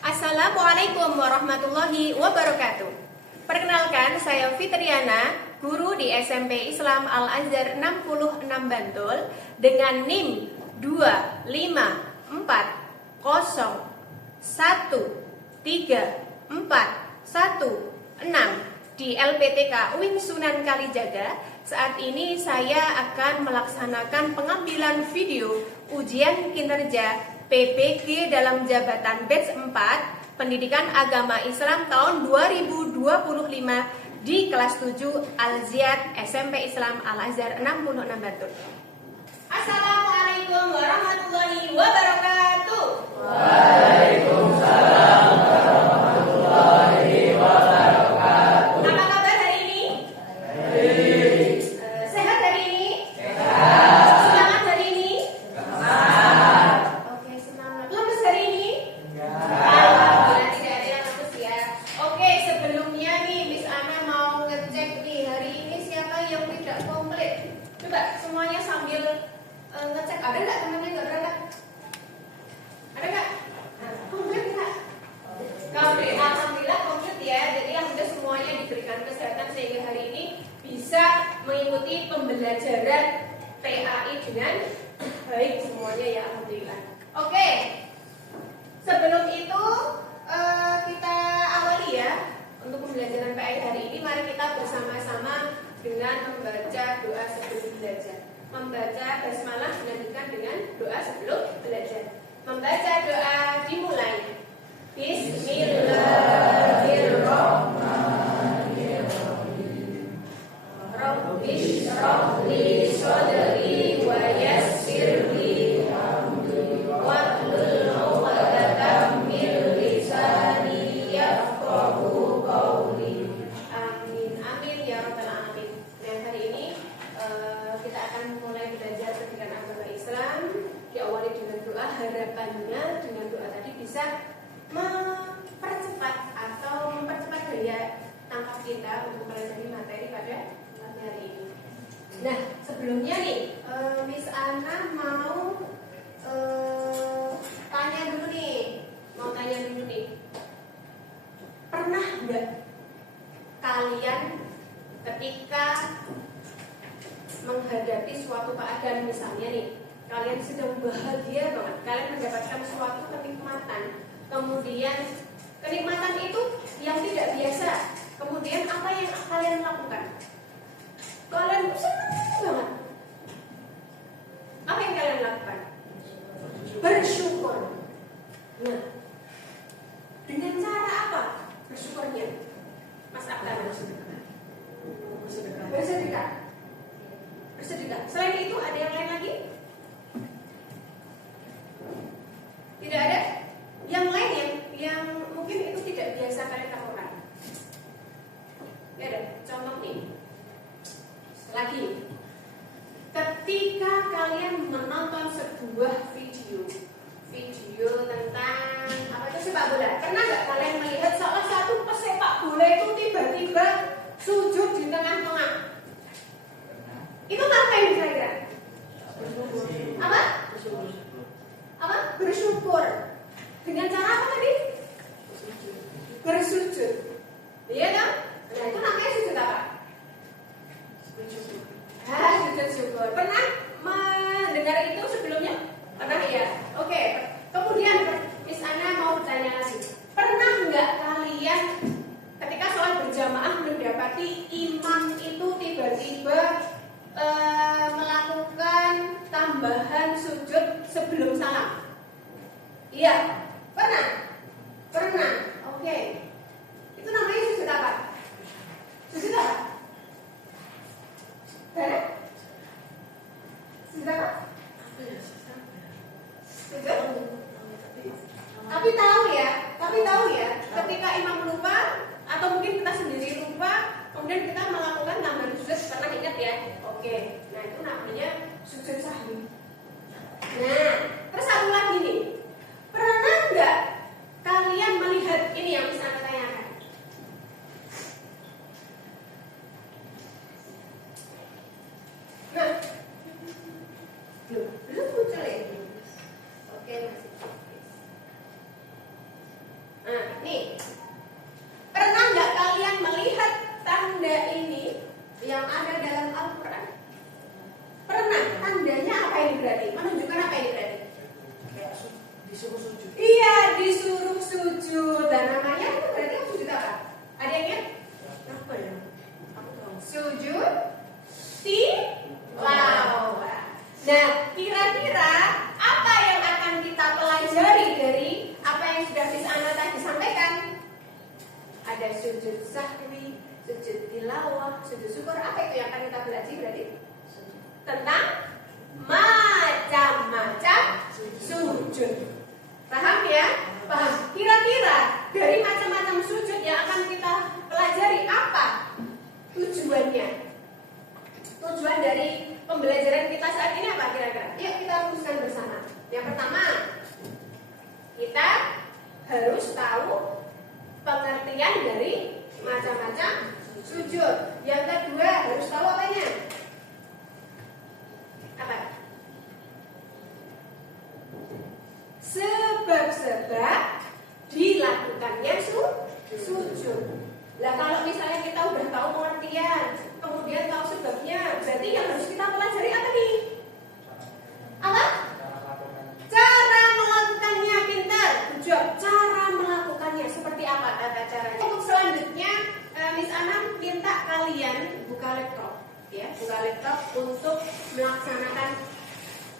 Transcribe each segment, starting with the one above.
Assalamualaikum warahmatullahi wabarakatuh. Perkenalkan, saya Fitriana, guru di SMP Islam Al-Azhar 66 Bantul dengan NIM 254013416 di LPTK UIN Sunan Kalijaga. Saat ini saya akan melaksanakan pengambilan video ujian kinerja PPG dalam jabatan batch 4 Pendidikan Agama Islam tahun 2025 di kelas 7 Al-Ziyad SMP Islam Al-Azhar 66 Bantul. Assalamualaikum warahmatullahi wabarakatuh. Waalaikumsalam warahmatullahi wabarakatuh. Apa kabar hari ini? Baik. Sehat hari ini? Sehat. Semangat hari ini? Semangat. Oke, semangat. Lemes hari ini? Enggak. Alhamdulillah tidak ada yang lemes ya. Oke, sebelumnya nih Miss Ana mau ngecek nih hari ini siapa yang tidak komplit. Coba semuanya sambil ngecek. Ada nggak temannya nggak berangkat? Ada nggak? Komplit nggak? Komplit. Alhamdulillah komplit ya. Jadi alhamdulillah semuanya diberikan kesehatan sehingga hari ini bisa mengikuti pembelajaran PAI dengan baik semuanya ya alhamdulillah. Oke. Sebelum itu kita awali ya untuk pembelajaran PAI hari ini. Mari kita bersama-sama dengan membaca doa sebelum belajar. Membaca basmalah dilanjutkan dengan doa sebelum belajar. Membaca doa dimulai. Bismillahirrahmanirrahim. Rabbi shrah li sadri wa yassir li amri wahlul 'uqdatam min lisani yafqahu qawli. Amin amin ya rabbal alamin. Nah, hari ini kita akan mulai belajar pendidikan agama Islam. Diawali dengan doa, harapannya dengan doa tadi bisa mempercepat daya tangkap kita untuk mempelajari materi pada hari ini. Nah, sebelumnya nih Miss Ana mau tanya dulu nih. Pernah nggak kalian ketika menghadapi suatu keadaan, misalnya nih kalian sedang bahagia banget, kalian mendapatkan suatu kenikmatan, kemudian kenikmatan itu yang tidak biasa, kemudian apa yang kalian lakukan? Kalian senang banget. Apa yang kalian lakukan? Bersyukur. Nah, dengan cara apa bersyukurnya? Mas Akbar, bersedekah. Selain itu ada yang lain lagi? Tidak ada? Yang lain yang mungkin itu tidak biasa kalian lakukan? Ya ada. Contoh nih. Lagi. Ketika kalian menonton sebuah video tentang apa itu sepak bola, pernah nggak kalian melihat salah satu pesepak bola itu tiba-tiba sujud di tengah-tengah? Itu ngapain kira-kira? Apa? Bersyukur. Dengan cara apa tadi? Bersujud. Iya kan? Nah, itu namanya sujud apa? Sujud syukur. Pernah mendengar itu sebelumnya? Pernah ya? Oke. Kemudian Miss Ana mau bertanya lagi. Pernah nggak kalian ketika sholat berjamaah mendapati imam itu tiba-tiba melakukan tambahan sujud sebelum salam? Iya. Pernah? Oke. Itu namanya sujud apa? Sujud apa? Sujud apa? Sujud? Tapi tahu ya, ketika imam lupa atau mungkin kita sendiri lupa, kemudian kita melakukan tambahan sujud, pernah ingat ya? Oke. Nah, itu namanya sujud sahwi. Nah, terus satu lagi nih. Pernah nggak kalian melihat ini yang bisa kita tanyakan? Nah, belum muncul ya? Oke, masih. berarti? Menunjukkan apa ini berarti? Disuruh sujud. Iya, disuruh sujud. Dan namanya itu berarti sujud apa? Ada yang ingat? Apa ya? Aku tahu. Sujud tilawah. Nah, kira-kira apa yang akan kita pelajari dari apa yang sudah Miss Ana tadi sampaikan? Ada sujud sahwi, sujud tilawah, sujud syukur. Apa itu yang akan kita belajar berarti? Tentang macam-macam sujud. Paham ya? Paham. Kira-kira dari macam-macam sujud yang akan kita pelajari apa tujuannya? Tujuan dari pembelajaran kita saat ini apa kira-kira? Yuk kita rumuskan bersama. Yang pertama, kita harus tahu pengertian dari macam-macam sujud. Yang kedua, harus tahu apanya? Apa? Sebab-sebab dilakukannya sujud. Lah kalau misalnya kita udah tahu pengertian, kemudian tahu sebabnya, berarti yang harus kita pelajari apa nih? Apa? Cara melakukannya, pintar. Jawab, cara melakukannya seperti apa tata caranya? Untuk selanjutnya, Miss Ana minta kalian buka laptop, ya, buka laptop untuk melaksanakan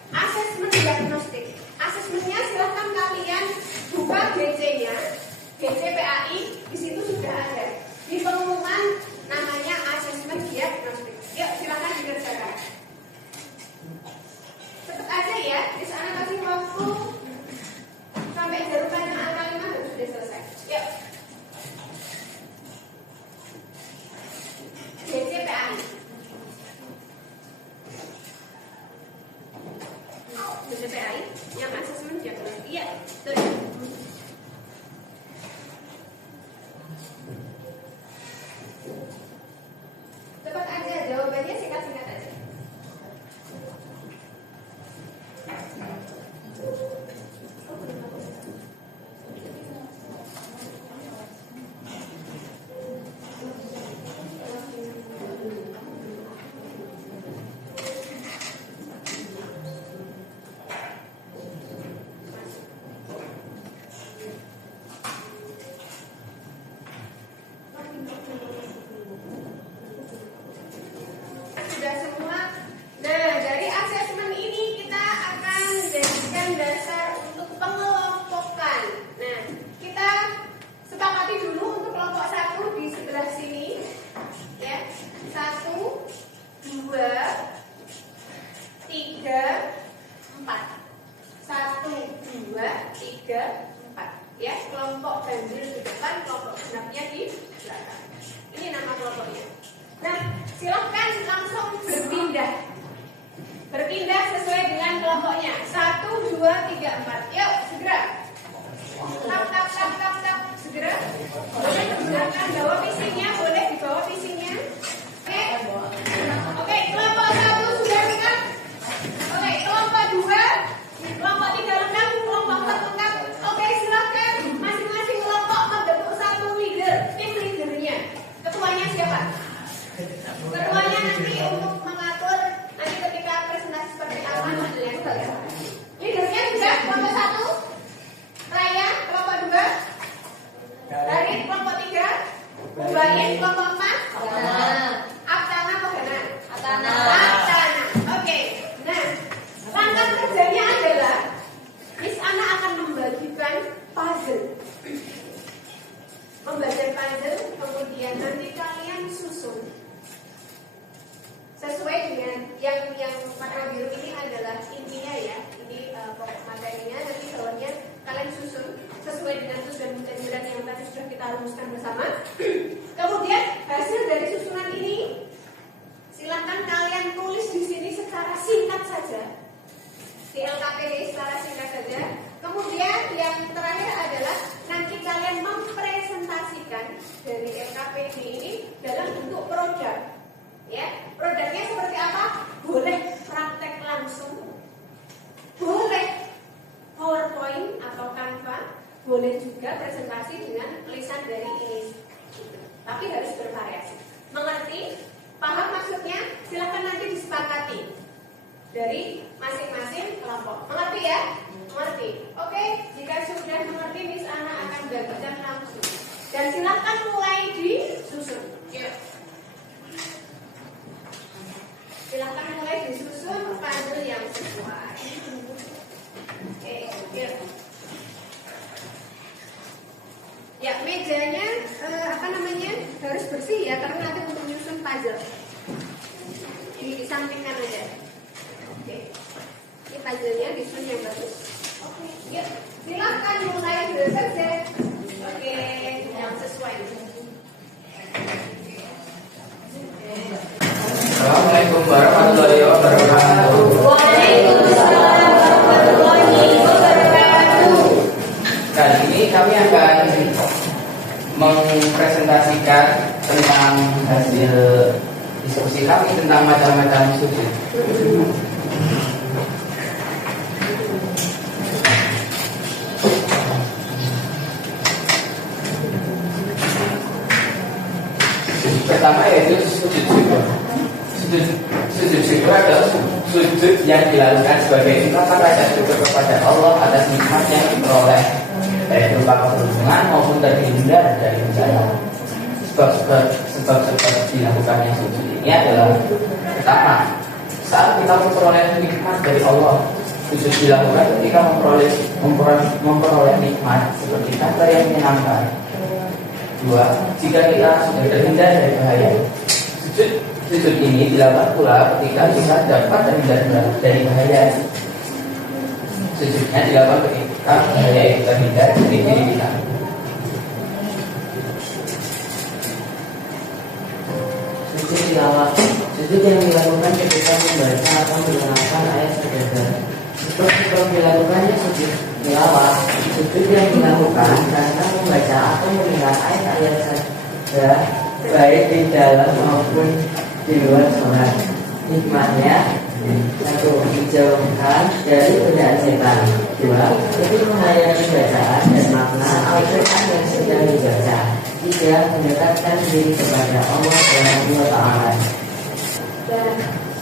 asesmen diagnostik. Asesmennya silahkan kalian buka GC-nya, GC PAI, di situ sudah ada. Di pengumuman namanya asesmen diagnostik. Yuk silahkan dikerjakan. Cepet aja ya, di sana kasih waktu sampai jarukan yang angka 5 dan sudah selesai. Yuk. GC PAI. BCPI yang asesmen diagnostik. Iya, betul. Cepat aja jawabannya, singkat-singkat aja. Sudah semua. Nah, dari asesmen ini kita akan jadikan dasar untuk pengelompokan. Nah, kita sepakati dulu untuk kelompok 1 di sebelah sini. Ya, 1, 2, 3, 4. 1, 2, 3, 4. Ya, kelompok ganjil di depan, kelompok genapnya di belakang. Ini nama kelompoknya. Nah, silahkan langsung berpindah. Berpindah sesuai dengan kelompoknya. 1, 2, 3, 4. Yuk, segera. Tap, tap, tap, tap, tap. Segera. Boleh menggunakan bawa PC-nya, boleh dibawa PC-nya. Oke. Oke, kelompok 1 sudah lengkap. Oke, kelompok 2, kelompok 3 lengkap, kelompok 4 lengkap. Oke, silahkan masing-masing kelompok membentuk satu leader, tim leadernya. Ketuanya siapa? Ketuanya nanti untuk mengatur nanti ketika presentasi seperti apa level ya. Leadernya sudah kelompok 1 Raya, kelompok 2 Dari kelompok 3 Ubain, kelompok 4 Aptana atau Hana? Aptana. Oke. Nah, langkah kerjanya adalah Miss Ana akan membagikan puzzle. Membagikan puzzle, kemudian nanti kalian susun sesuai dengan yang warna biru ini adalah intinya ya. Ini pokok materinya, nanti bawahnya kalian susun sesuai dengan tujuan pembelajaran yang tadi sudah kita rumuskan bersama. Kemudian hasil dari susunan ini silakan kalian tulis di sini secara singkat saja. Di LKPD secara singkat saja. Kemudian yang terakhir adalah nanti kalian mempresentasikan dari LKPD ini dalam bentuk produk. Ya, produknya seperti apa? Boleh praktek langsung, boleh PowerPoint atau Canva, boleh juga presentasi dengan tulisan dari ini. Tapi harus bervariasi. Mengerti? Paham maksudnya? Silakan nanti disepakati. dari masing-masing kelompok. Mengerti ya? Mengerti. Oke, jika sudah mengerti, Miss Ana akan bagikan langsung. Dan silakan mulai disusun. Yuk. Silakan mulai disusun puzzle yang sesuai. Oke, yuk. Ya, mejanya harus bersih ya, karena nanti untuk menyusun puzzle. Ini disampingkan aja. Oke, ini puzzle-nya disusun yang bagus. Oke, yuk, silakan mulai bekerja. Oke, yang sesuai. Assalamualaikum warahmatullahi wabarakatuh. Waalaikumsalam warahmatullahi wabarakatuh. Kali ini kami akan mempresentasikan tentang hasil diskusi kami tentang macam-macam sujud. Pertama yaitu sujud syukur. Sujud syukur adalah sujud yang dilakukan sebagai ungkapan rasa syukur kepada Allah atas nikmat yang diperoleh, baik berupa keberuntungan maupun terhindar dari bencana. Sebab dilakukannya sujud ini adalah pertama, saat kita memperoleh nikmat dari Allah. Sujud dilakukan ketika memperoleh nikmat seperti kabar yang menyenangkan. Dua, jika kita sudah terhindar dari bahaya. Sujud ini dilakukan pula ketika kita dapat terhindar dari bahaya. Sujudnya dilakukan ketika bahaya itu terhindar dari diri kita. Sujud yang dilakukan ketika membaca atau mendengarkan ayat sajadah. Sebelum dilakukannya sujud tilawah, sujud yang dilakukan karena membaca atau melihat ayat-ayat sajadah, baik di dalam maupun di luar sholat. Hikmahnya, satu, dijauhkan dari godaan setan. Dua, lebih menghayati bacaan dan makna Al-Quran yang sedang dibaca. Tiga, mendekatkan diri kepada Allah Subhanahu wa Ta'ala.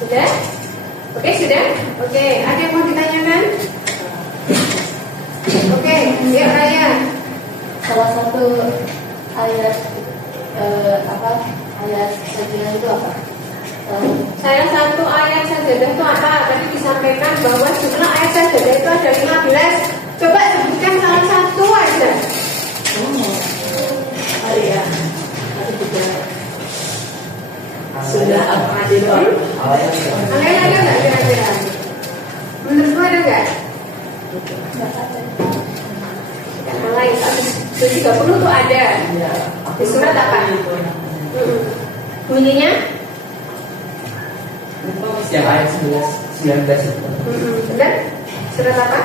Sudah? Oke, sudah? Oke, ada yang mau ditanyakan? Oke, ya Raya. Salah satu ayat ayat sajadah itu apa? Saya satu ayat sajadah itu apa? Tadi disampaikan bahwa jumlah ayat sajadah itu ada 15. Coba sebutkan salah satu aja. Ya. Sudah apa aja doang? Ada nggak kira-kira? Menurutmu ada nggak? Yang lain, 30 tuh ada. Di surat apa? Bunyinya? Yang ayat 19 itu. Benar? Surat apa?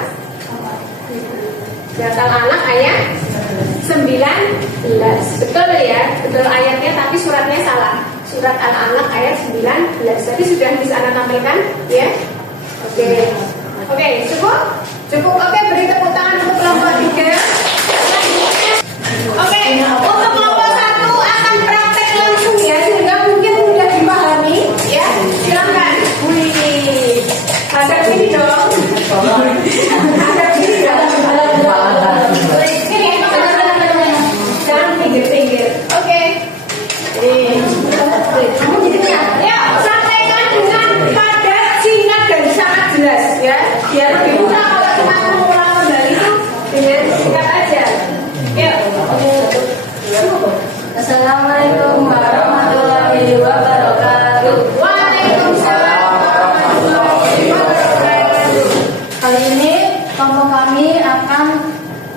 Surat Al-Alaq ayat 19. Betul ya? Betul ayatnya, tapi suratnya salah. Surat Al-Alaq ayat 19. Tapi sudah bisa Anda tampilkan, ya? Oke. Oke, cukup? Cukup. Oke, beri tepuk tangan untuk kelompok 3. Oke, untuk kelompok 1 akan praktek langsung ya, sehingga mungkin mudah dipahami, ya. Silakan. Wih, hadap sini dong. Hadap sini dong. Jangan pinggir-pinggir. Oke. Kamu jadinya, ya, sampaikan dengan padat, singkat dan sangat jelas, ya. Biar lebih mudah kalau kita mengulang kembali itu dengan singkat aja. Yuk. Assalamualaikum warahmatullahi wabarakatuh. Waalaikumsalam warahmatullahi wabarakatuh. Kali ini kelompok kami akan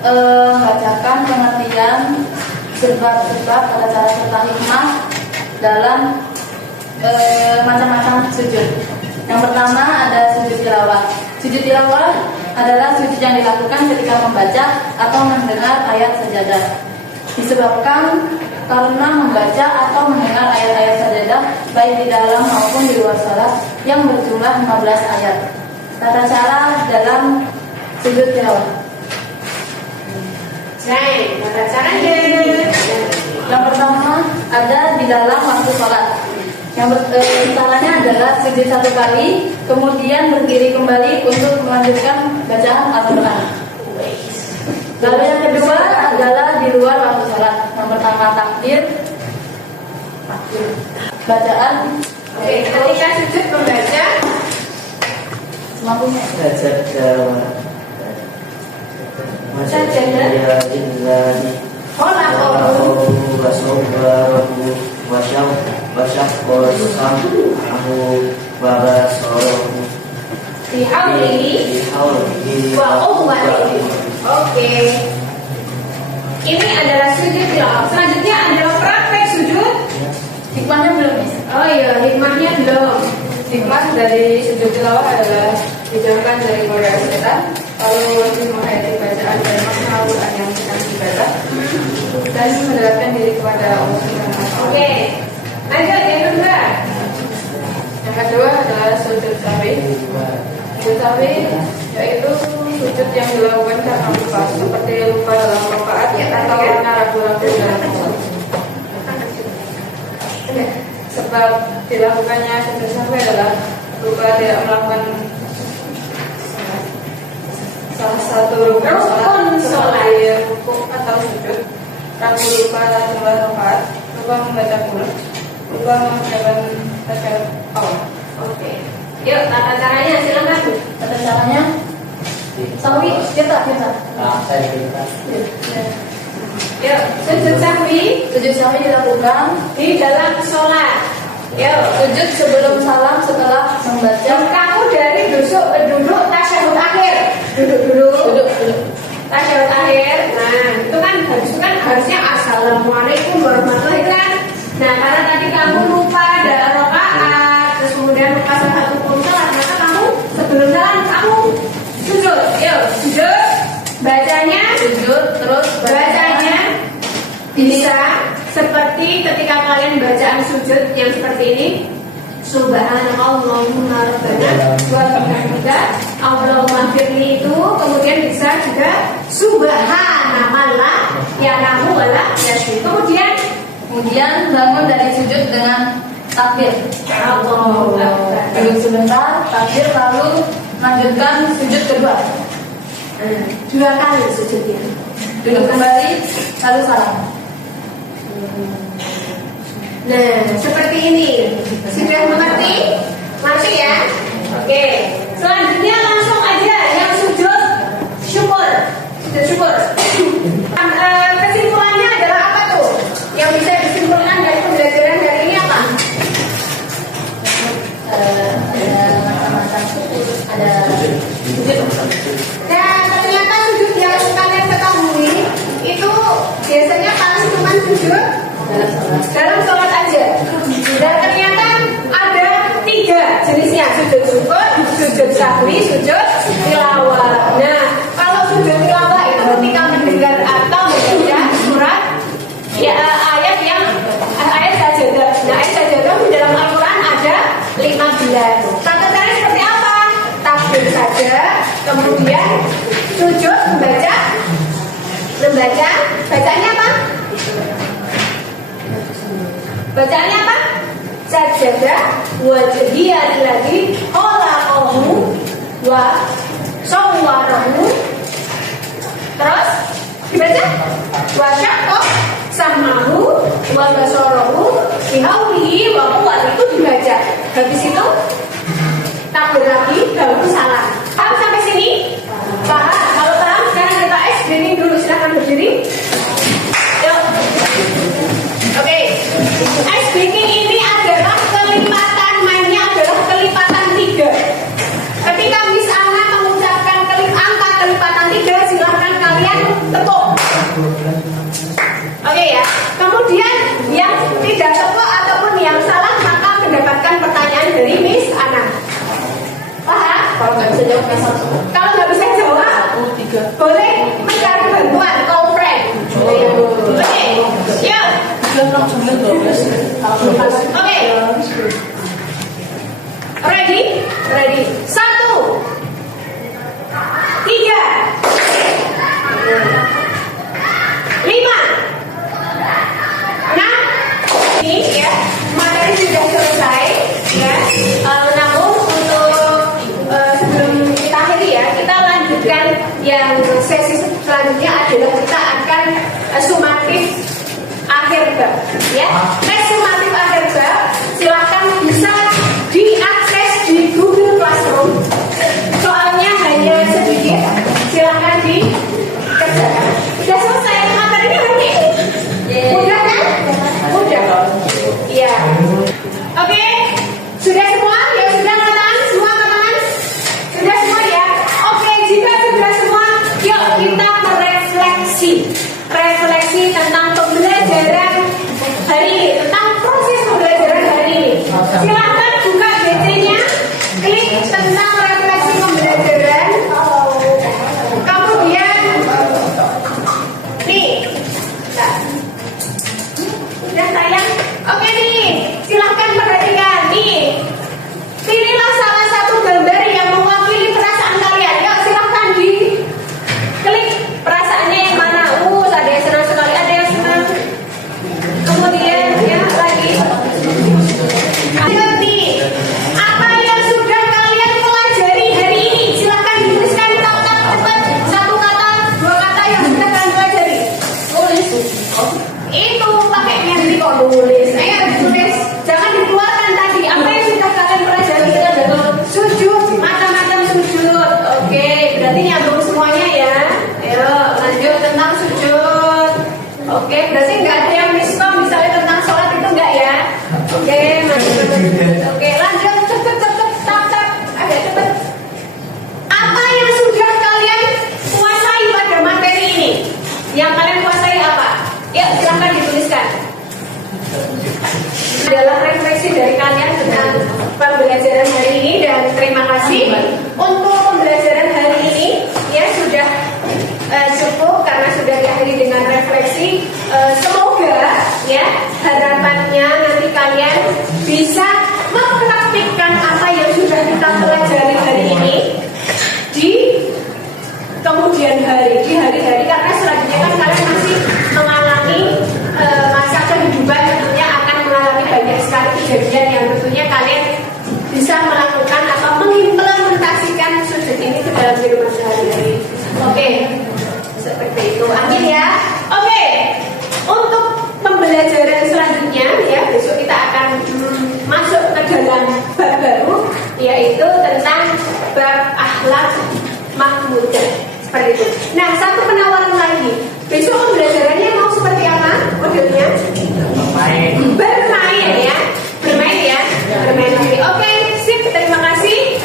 membacakan pengertian sebab-sebab pada cara serta hikmah dalam macam-macam sujud. Yang pertama ada sujud tilawah. Sujud tilawah adalah sujud yang dilakukan ketika membaca atau mendengar ayat sajadah. Disebabkan karena membaca atau mendengar ayat-ayat sajadah baik di dalam maupun di luar salat yang berjumlah 15 ayat. Tata cara dalam sujud tilawah. Baik, tata caranya. Yang pertama ada di dalam waktu sholat. Caranya adalah sujud 1 kali, kemudian berdiri kembali untuk melanjutkan bacaan Al-Quran. Lalu yang kedua adalah di luar waktu sholat. Yang pertama takbir, bacaan. Oke, ketika sujud membaca Semampunya. Bihaulihi wa quwwatihi. Oke. Ini adalah sujud tilawah. Selanjutnya adalah praktek sujud. Hikmahnya belum, Miss? Oh iya, hikmahnya belum. Hikmah dari sujud tilawah adalah dijauhkan dari godaan setan, lalu lebih menghayati bacaan dan makna Al-Quran yang sedang dibaca, dan mendekatkan diri kepada Allah Subhanahu wa Ta'ala. Oke. Lanjut yang kedua. Yang kedua adalah sujud sahwi. Sujud sahwi yaitu sujud yang dilakukan karena lupa, seperti lupa dalam rakaat atau karena ragu-ragu dalam sholat. Sebab dilakukannya sujud sahwi adalah lupa tidak melakukan salah satu rukun sholat seperti rukuk atau sujud, ragu lupa jumlah rakaat, lupa membaca Quran, lupa mengucapkan tasyahuд awal. Oke. Yuk, tata caranya silakan. Tata caranya sahwi, kita. Nah, saya cerita. Yuk, sujud sahwi Sujud sahwi dilakukan di dalam sholat. Yuk, sujud sebelum salam setelah membaca. kamu dari duduk tasyahud akhir. Duduk dulu. Duduk. Tasyahud akhir. Nah, itu kan harusnya assalamualaikum warahmatullahi wabarakatuh. Nah, karena tadi kamu lupa dalam rakaat, terus kemudian lupa salah satu rukun sholat, maka kamu sebelum salam kamu sujud. Yuk, sujud. Bacanya Sujud terus bacanya bisa seperti ketika kalian bacaan sujud yang seperti ini. Subhanallahumma rabbana wa bihamdika Allahumma firli, itu kemudian bisa juga subhanallah ya nahu wala yasri. Kemudian bangun dari sujud dengan takbir. Allahu Akbar. Duduk sebentar, takbir, lalu lanjutkan sujud kedua. 2 kali sujudnya. Duduk kembali, lalu salam. Nah, seperti ini. Sudah mengerti? Masih ya? Oke. Selanjutnya langsung aja yang sujud syukur. Sujud syukur. Kesimpulannya adalah apa tuh? Yang bisa disimpulkan dari pembelajaran hari ini apa? Ada macam-macam sujud, ada sujud. Dan ternyata sujud yang kalian ketahui itu biasanya paling cuma sujud dalam sholat aja. Dan ternyata ada 3 jenisnya: sujud syukur, sujud sahwi, sujud tilawah. Nah, kalau sujud tilawah itu ketika mendengar atau membaca surat ya, ayat sajadah. Nah, ayat sajadah di dalam Al-Quran ada 15. Tata caranya seperti apa? Takbir saja, kemudian sujud membaca. Bacanya apa? Bacaannya apa? Sajadah wajhiya lillazi khalaqahu wa sawwarahu. Terus dibaca wa syaqqa samahu wa basarahu bihaulihi wa quwwatihi, itu dibaca. Habis itu takbir lagi, baru salam. Paham sampai sini? Paham? Kalau paham, sekarang kita ice breaking dulu. Silahkan berdiri. Yuk. Oke. Ice breaking ini adalah kelipatan, mainnya adalah kelipatan 3. Ketika Miss Ana mengucapkan angka kelipatan 3, silahkan kalian tepuk. Oke ya. Kemudian yang tidak tepuk ataupun yang salah maka mendapatkan pertanyaan dari Miss Ana. Paham? Kalau nggak bisa jawab satu. Kalau nggak bisa jawab, boleh mencari bantuan, call friend. Oke, yuk. Oke. Ready? 1, 3, 5, 6. Ini ya, materi sudah selesai. lanjutkan yang sesi selanjutnya adalah kita akan sumatif akhir bab ya. Tes sumatif akhir bab silakan bisa diakses di Google Classroom. Soalnya hanya sedikit, silakan dikerjakan. Sudah selesai materinya hari ini. Mudah kan? Mudah. Iya. Oke. Sudah semua? Ya sudah kanan? Semua kanan? Sudah semua ya? Oke, jika sudah semua, yuk kita merefleksi. Refleksi tentang pembelajaran hari ini, tentang proses pembelajaran hari ini. Silakan buka BC-nya, klik tentang refleksi pembelajaran. Kemudian nih, nah, udah sayang. Oke nih, silakan perhatikan nih. Pilihlah salah satu gambar yang mewakili perasaan kalian. Yuk silakan di klik perasaannya yang mana. Ada yang senang sekali, ada yang senang. Kemudian ya lagi. Ayo nih, apa yang sudah kalian pelajari hari ini? Silakan dituliskan cepat, satu kata, dua kata yang sudah kalian pelajari. Tulis. Itu pakai nanti kok nulis. Ayo ditulis. Jangan dikeluarkan tadi. Apa yang sudah kalian pelajari? Sujud, macam-macam sujud. Oke, berarti nyambung semuanya ya. Ayo lanjut tentang sujud. Oke, berarti nggak ada yang miskom misalnya tentang sholat itu nggak ya? Oke, lanjut. Oke, lanjut cepet, tap. Agak cepet. Apa yang sudah kalian kuasai pada materi ini? Yang kalian kuasai apa? Ya, silahkan dituliskan. Adalah refleksi dari kalian tentang pembelajaran hari ini dan terima kasih untuk pembelajaran hari ini ya sudah cukup karena sudah diakhiri dengan refleksi. Semoga ya harapannya nanti kalian bisa mempraktikkan apa yang sudah kita pelajari hari ini di kemudian hari, di hari-hari karena selanjutnya kan kalian masih mengalami masa kehidupan, tentunya akan mengalami banyak sekali kejadian yang tentunya kalian bisa melakukan atau mengimplementasikan sujud ini ke dalam kehidupan sehari-hari. Oke, seperti itu. Amin ya. Oke, untuk pembelajaran selanjutnya ya besok kita akan masuk ke dalam bab baru yaitu tentang bab akhlak mahmudah. Seperti itu. Nah, satu penawaran lagi. Besok pembelajarannya mau seperti apa modelnya? Bermain ya. Bermain ya. Bermain lagi. Oke, sip. Terima kasih.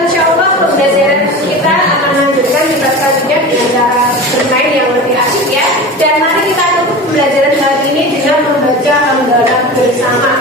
Insya Allah pembelajaran kita akan lanjutkan di bab selanjutnya dengan cara bermain yang lebih asik ya. Dan mari kita tutup pembelajaran hari ini dengan membaca hamdalah bersama.